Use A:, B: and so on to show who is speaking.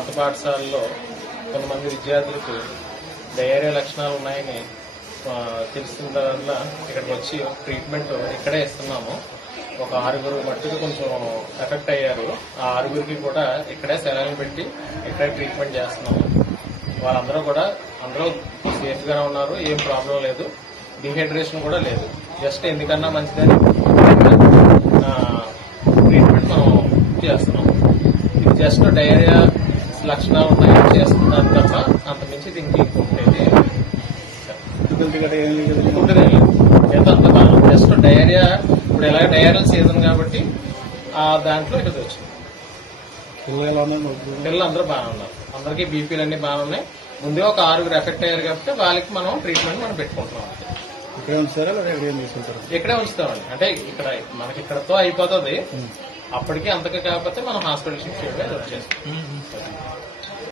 A: పాత పాఠశాలలో కొంతమంది విద్యార్థులకు డయేరియా లక్షణాలు ఉన్నాయని తెలిసిన వల్ల ఇక్కడికి వచ్చి ట్రీట్మెంట్ ఇక్కడే ఇస్తున్నాము. ఒక ఆరుగురు మట్టుకు కొంచెం ఎఫెక్ట్ అయ్యారు. ఆ ఆరుగురికి కూడా ఇక్కడే సెలవులు పెట్టి ఇక్కడే ట్రీట్మెంట్ చేస్తున్నాము. వాళ్ళందరూ కూడా అందరూ సేఫ్గానే ఉన్నారు ఏం ప్రాబ్లం లేదు. డిహైడ్రేషన్ కూడా లేదు. జస్ట్ ఎందుకన్నా మంచిదని ట్రీట్మెంట్ మనం చేస్తున్నాం ఇది జస్ట్ డయేరియా లక్షణాలు ఉన్నాయని చేస్తున్నారు తప్ప అంతమించి దీనికి ఇంకొకటి ఇంకొకటి అంత జస్ట్ డయేరియా ఇప్పుడు ఎలాగ డయేరియల్ సీజన్ కాబట్టి ఆ దాంట్లో ఇది వచ్చింది పిల్లలు అందరూ బాగా ఉన్నారు. అందరికీ బీపీలు అన్ని బాగా ఉన్నాయి. ముందే ఒక ఆరుగురు ఎఫెక్ట్ అయ్యారు కాబట్టి వాళ్ళకి మనం ట్రీట్మెంట్ మనం పెట్టుకుంటున్నాం అంతే.
B: ఇక్కడే ఉంచుతారా
A: ఇక్కడే ఉంచుతామండి. అంటే ఇక్కడ మనకి ఇక్కడతో అయిపోతుంది. అప్పటికే అంతగా కాకపోతే మనం హాస్పిటల్ షిఫ్ట్ చేయడం చేస్తాం